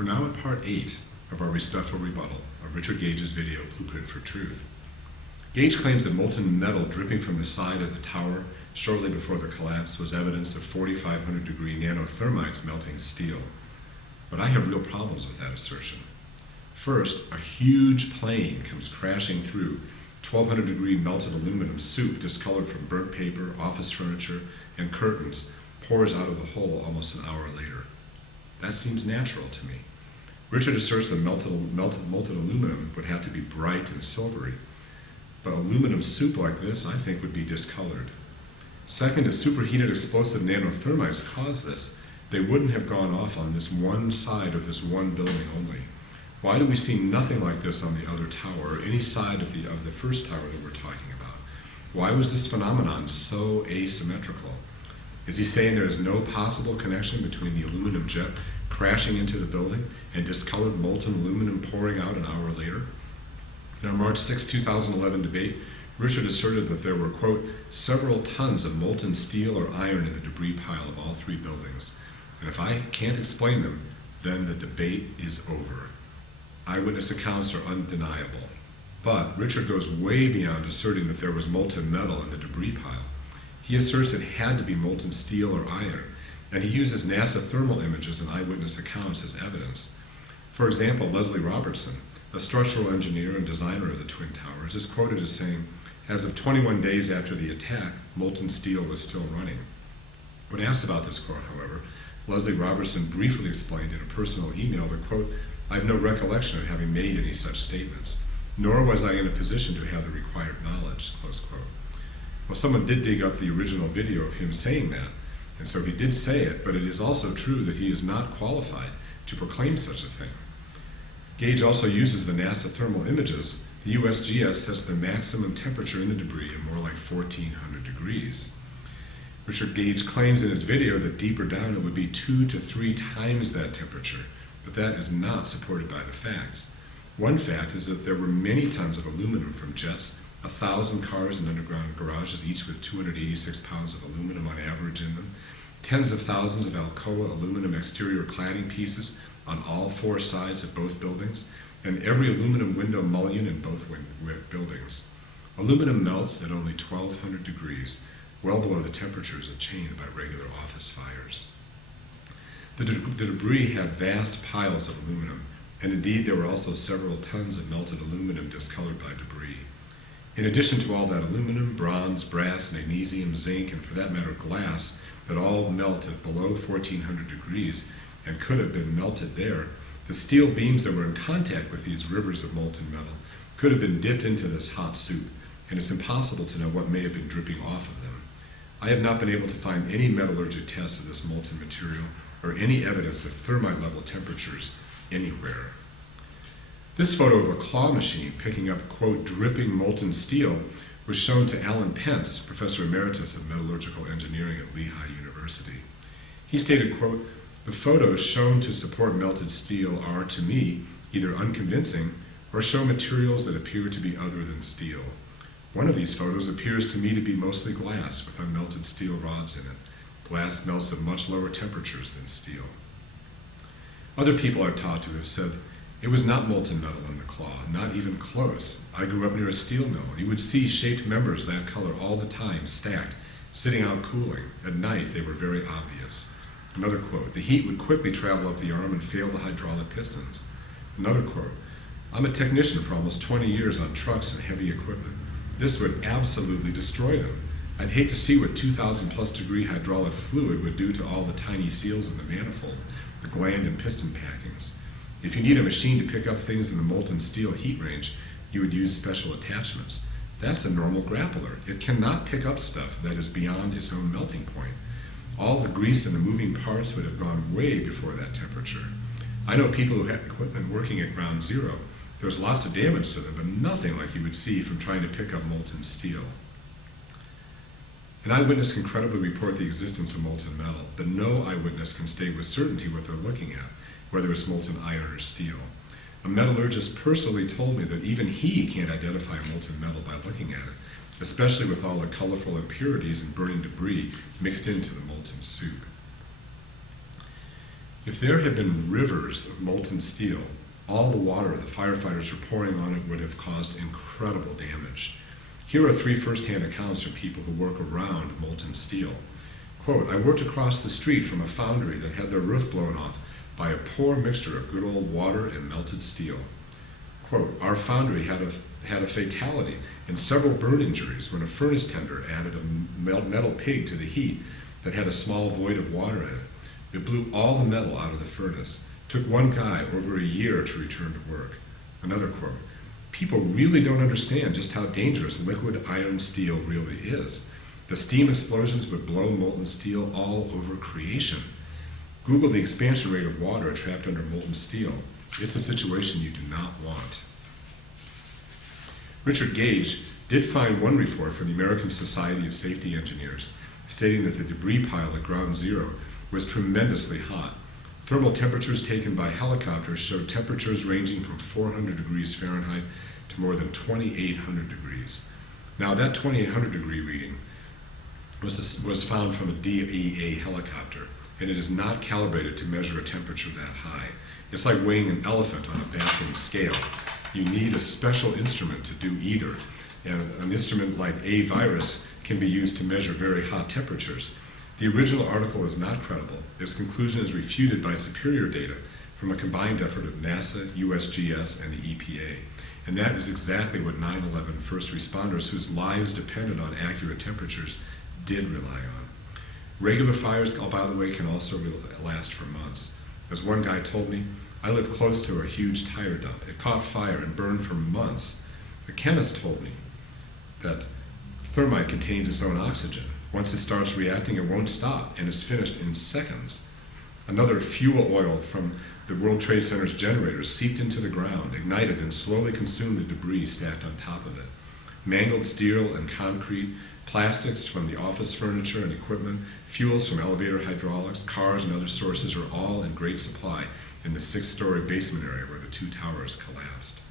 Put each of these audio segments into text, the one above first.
We're now at part 8 of our Rebuttal of Richard Gage's video, Blueprint for Truth. Gage claims that molten metal dripping from the side of the tower shortly before the collapse was evidence of 4,500 degree nanothermites melting steel. But I have real problems with that assertion. First, a huge plane comes crashing through 1,200 degree melted aluminum soup discolored from burnt paper, office furniture, and curtains pours out of the hole almost an hour later. That seems natural to me. Richard asserts that molten aluminum would have to be bright and silvery, but aluminum soup like this I think would be discolored. Second, if superheated explosive nanothermites caused this, they wouldn't have gone off on this one side of this one building only. Why do we see nothing like this on the other tower, or any side of the first tower that we're talking about? Why was this phenomenon so asymmetrical? Is he saying there is no possible connection between the aluminum jet crashing into the building and discolored molten aluminum pouring out an hour later? In our March 6, 2011 debate, Richard asserted that there were, quote, several tons of molten steel or iron in the debris pile of all three buildings. And if I can't explain them, then the debate is over. Eyewitness accounts are undeniable. But Richard goes way beyond asserting that there was molten metal in the debris pile. He asserts it had to be molten steel or iron, and he uses NASA thermal images and eyewitness accounts as evidence. For example, Leslie Robertson, a structural engineer and designer of the Twin Towers, is quoted as saying, as of 21 days after the attack, molten steel was still running. When asked about this quote, however, Leslie Robertson briefly explained in a personal email that, quote, I have no recollection of having made any such statements, nor was I in a position to have the required knowledge, close quote. Well, someone did dig up the original video of him saying that, and so he did say it, but it is also true that he is not qualified to proclaim such a thing. Gage also uses the NASA thermal images. The USGS sets the maximum temperature in the debris at more like 1,400 degrees. Richard Gage claims in his video that deeper down it would be 2 to 3 times that temperature, but that is not supported by the facts. One fact is that there were many tons of aluminum from jets, 1,000 cars in underground garages, each with 286 pounds of aluminum on average in them, tens of thousands of Alcoa aluminum exterior cladding pieces on all 4 sides of both buildings, and every aluminum window mullion in both buildings. Aluminum melts at only 1,200 degrees, well below the temperatures attained by regular office fires. The debris had vast piles of aluminum, and indeed there were also several tons of melted aluminum discolored by debris. In addition to all that aluminum, bronze, brass, magnesium, zinc, and for that matter glass that all melt at below 1,400 degrees and could have been melted there, the steel beams that were in contact with these rivers of molten metal could have been dipped into this hot soup, and it's impossible to know what may have been dripping off of them. I have not been able to find any metallurgic tests of this molten material or any evidence of thermite level temperatures anywhere. This photo of a claw machine picking up, quote, dripping molten steel was shown to Alan Pence, Professor Emeritus of Metallurgical Engineering at Lehigh University. He stated, quote, the photos shown to support melted steel are, to me, either unconvincing or show materials that appear to be other than steel. One of these photos appears to me to be mostly glass with unmelted steel rods in it. Glass melts at much lower temperatures than steel. Other people I've talked to have said, it was not molten metal in the claw, not even close. I grew up near a steel mill. You would see shaped members that color all the time, stacked, sitting out cooling. At night, they were very obvious. Another quote, the heat would quickly travel up the arm and fail the hydraulic pistons. Another quote, I'm a technician for almost 20 years on trucks and heavy equipment. This would absolutely destroy them. I'd hate to see what 2,000 plus degree hydraulic fluid would do to all the tiny seals in the manifold, the gland and piston packings. If you need a machine to pick up things in the molten steel heat range, you would use special attachments. That's a normal grappler. It cannot pick up stuff that is beyond its own melting point. All the grease and the moving parts would have gone way before that temperature. I know people who had equipment working at ground zero. There was lots of damage to them, but nothing like you would see from trying to pick up molten steel. An eyewitness can credibly report the existence of molten metal, but no eyewitness can state with certainty what they're looking at, whether it's molten iron or steel. A metallurgist personally told me that even he can't identify molten metal by looking at it, especially with all the colorful impurities and burning debris mixed into the molten soup. If there had been rivers of molten steel, all the water the firefighters were pouring on it would have caused incredible damage. Here are 3 first-hand accounts from people who work around molten steel. Quote, I worked across the street from a foundry that had their roof blown off by a poor mixture of good old water and melted steel. Quote, our foundry had a fatality and several burn injuries when a furnace tender added a metal pig to the heat that had a small void of water in it. It blew all the metal out of the furnace. Took one guy over a year to return to work. Another quote, people really don't understand just how dangerous liquid iron steel really is. The steam explosions would blow molten steel all over creation. Google the expansion rate of water trapped under molten steel. It's a situation you do not want. Richard Gage did find one report from the American Society of Safety Engineers stating that the debris pile at Ground Zero was tremendously hot. Thermal temperatures taken by helicopters showed temperatures ranging from 400 degrees Fahrenheit to more than 2,800 degrees. Now that 2,800 degree reading was found from a DEA helicopter, and it is not calibrated to measure a temperature that high. It's like weighing an elephant on a bathroom scale. You need a special instrument to do either, and an instrument like a virus can be used to measure very hot temperatures. The original article is not credible. Its conclusion is refuted by superior data from a combined effort of NASA, USGS, and the EPA. And that is exactly what 9/11 first responders whose lives depended on accurate temperatures did rely on. Regular fires, oh, by the way, can also last for months. As one guy told me, I live close to a huge tire dump. It caught fire and burned for months. A chemist told me that thermite contains its own oxygen. Once it starts reacting, it won't stop, and it's finished in seconds. Another fuel oil from the World Trade Center's generators seeped into the ground, ignited, and slowly consumed the debris stacked on top of it. Mangled steel and concrete, plastics from the office furniture and equipment, fuels from elevator hydraulics, cars, and other sources are all in great supply in the 6-story basement area where the 2 towers collapsed.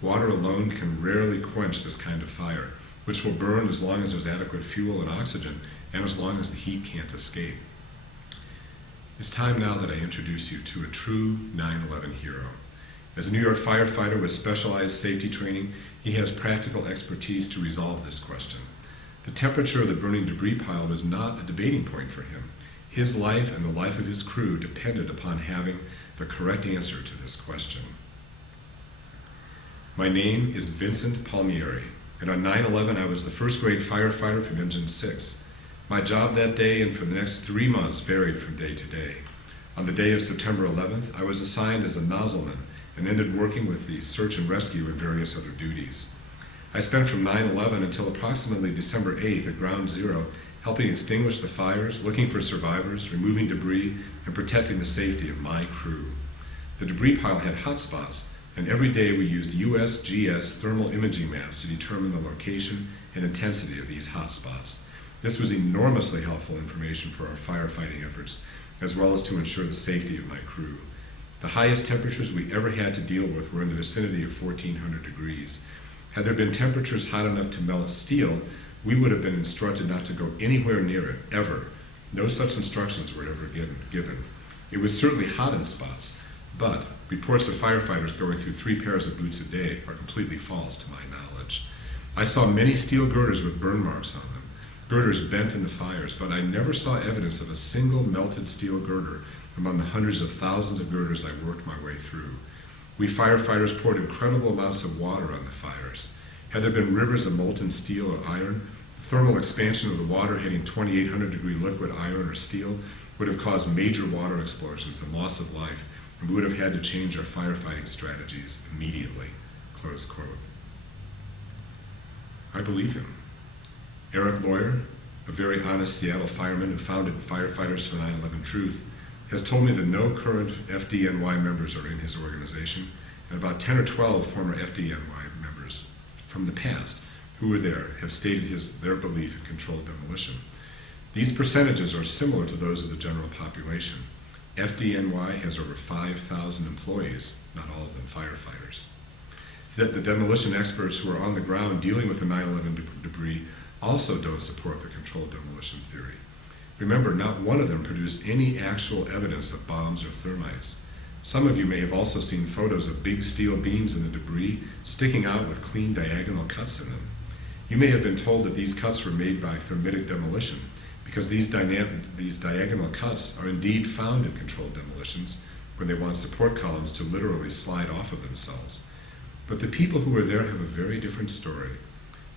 Water alone can rarely quench this kind of fire, which will burn as long as there's adequate fuel and oxygen, and as long as the heat can't escape. It's time now that I introduce you to a true 9/11 hero. As a New York firefighter with specialized safety training, he has practical expertise to resolve this question. The temperature of the burning debris pile was not a debating point for him. His life and the life of his crew depended upon having the correct answer to this question. My name is Vincent Palmieri, and on 9/11 I was the first-grade firefighter from Engine 6. My job that day and for the next 3 months varied from day to day. On the day of September 11th, I was assigned as a nozzleman and ended working with the search and rescue and various other duties. I spent from 9/11 until approximately December 8th at Ground Zero helping extinguish the fires, looking for survivors, removing debris, and protecting the safety of my crew. The debris pile had hot spots, and every day we used USGS thermal imaging maps to determine the location and intensity of these hot spots. This was enormously helpful information for our firefighting efforts, as well as to ensure the safety of my crew. The highest temperatures we ever had to deal with were in the vicinity of 1,400 degrees. Had there been temperatures hot enough to melt steel, we would have been instructed not to go anywhere near it, ever. No such instructions were ever given. It was certainly hot in spots, but reports of firefighters going through 3 pairs of boots a day are completely false to my knowledge. I saw many steel girders with burn marks on them, girders bent in the fires, but I never saw evidence of a single melted steel girder among the hundreds of thousands of girders I worked my way through. We firefighters poured incredible amounts of water on the fires. Had there been rivers of molten steel or iron, the thermal expansion of the water hitting 2,800 degree liquid iron or steel would have caused major water explosions and loss of life, and we would have had to change our firefighting strategies immediately." Close quote. I believe him. Eric Lawyer, a very honest Seattle fireman who founded Firefighters for 9/11 Truth, has told me that no current FDNY members are in his organization, and about 10 or 12 former FDNY members from the past who were there have stated their belief in controlled demolition. These percentages are similar to those of the general population. FDNY has over 5,000 employees, not all of them firefighters. That the demolition experts who are on the ground dealing with the 9/11 debris also don't support the controlled demolition theory. Remember, not one of them produced any actual evidence of bombs or thermites. Some of you may have also seen photos of big steel beams in the debris sticking out with clean diagonal cuts in them. You may have been told that these cuts were made by thermitic demolition, because these diagonal cuts are indeed found in controlled demolitions when they want support columns to literally slide off of themselves. But the people who were there have a very different story.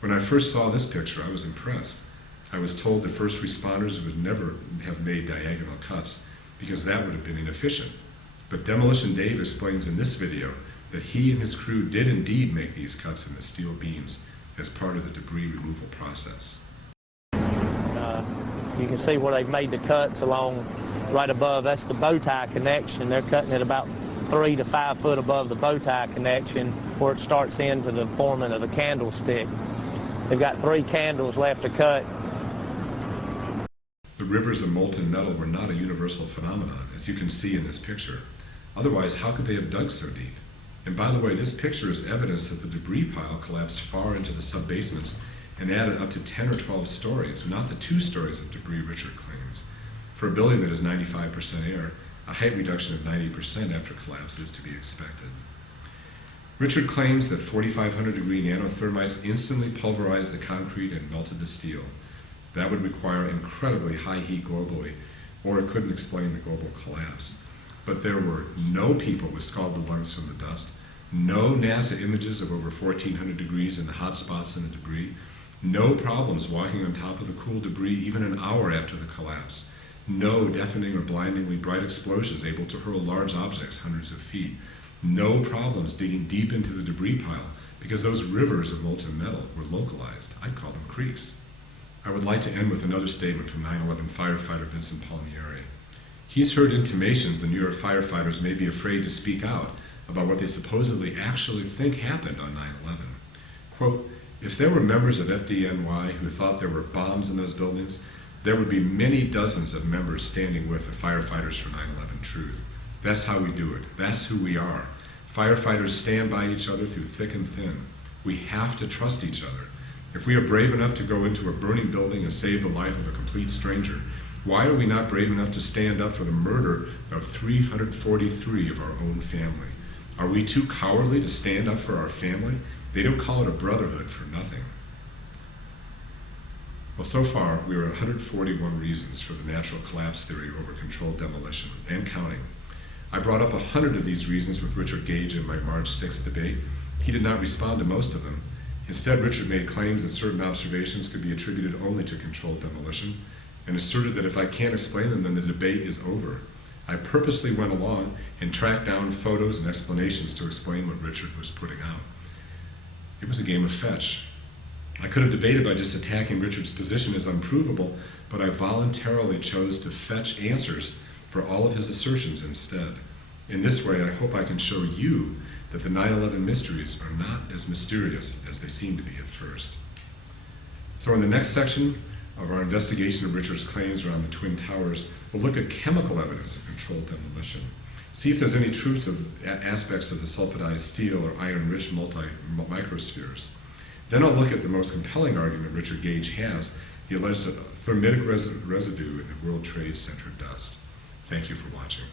When I first saw this picture, I was impressed. I was told that first responders would never have made diagonal cuts because that would have been inefficient. But Demolition Dave explains in this video that he and his crew did indeed make these cuts in the steel beams as part of the debris removal process. You can see where they've made the cuts along right above. That's the bow tie connection. They're cutting it about 3 to 5 foot above the bow tie connection where it starts into the forming of the candlestick. They've got 3 candles left to cut. The rivers of molten metal were not a universal phenomenon, as you can see in this picture. Otherwise, how could they have dug so deep? And by the way, this picture is evidence that the debris pile collapsed far into the sub-basements and added up to 10 or 12 stories, not the 2 stories of debris Richard claims. For a building that is 95% air, a height reduction of 90% after collapse is to be expected. Richard claims that 4,500 degree nanothermites instantly pulverized the concrete and melted the steel. That would require incredibly high heat globally, or it couldn't explain the global collapse. But there were no people with scalded lungs from the dust, no NASA images of over 1,400 degrees in the hot spots in the debris, no problems walking on top of the cool debris even an hour after the collapse, no deafening or blindingly bright explosions able to hurl large objects hundreds of feet, no problems digging deep into the debris pile because those rivers of molten metal were localized. I'd call them creeks. I would like to end with another statement from 9/11 firefighter Vincent Palmieri. He's heard intimations the New York firefighters may be afraid to speak out about what they supposedly actually think happened on 9/11. Quote, "If there were members of FDNY who thought there were bombs in those buildings, there would be many dozens of members standing with the firefighters for 9/11 truth. That's how we do it. That's who we are. Firefighters stand by each other through thick and thin. We have to trust each other. If we are brave enough to go into a burning building and save the life of a complete stranger, why are we not brave enough to stand up for the murder of 343 of our own family? Are we too cowardly to stand up for our family? They don't call it a brotherhood for nothing." Well, so far, we are at 141 reasons for the natural collapse theory over controlled demolition, and counting. I brought up 100 of these reasons with Richard Gage in my March 6th debate. He did not respond to most of them. Instead, Richard made claims that certain observations could be attributed only to controlled demolition, and asserted that if I can't explain them, then the debate is over. I purposely went along and tracked down photos and explanations to explain what Richard was putting out. It was a game of fetch. I could have debated by just attacking Richard's position as unprovable, but I voluntarily chose to fetch answers for all of his assertions instead. In this way, I hope I can show you that the 9/11 mysteries are not as mysterious as they seem to be at first. So in the next section of our investigation of Richard's claims around the Twin Towers, we'll look at chemical evidence of controlled demolition, see if there's any truth to aspects of the sulfidized steel or iron-rich microspheres. Then I'll look at the most compelling argument Richard Gage has, the alleged thermitic residue in the World Trade Center dust. Thank you for watching.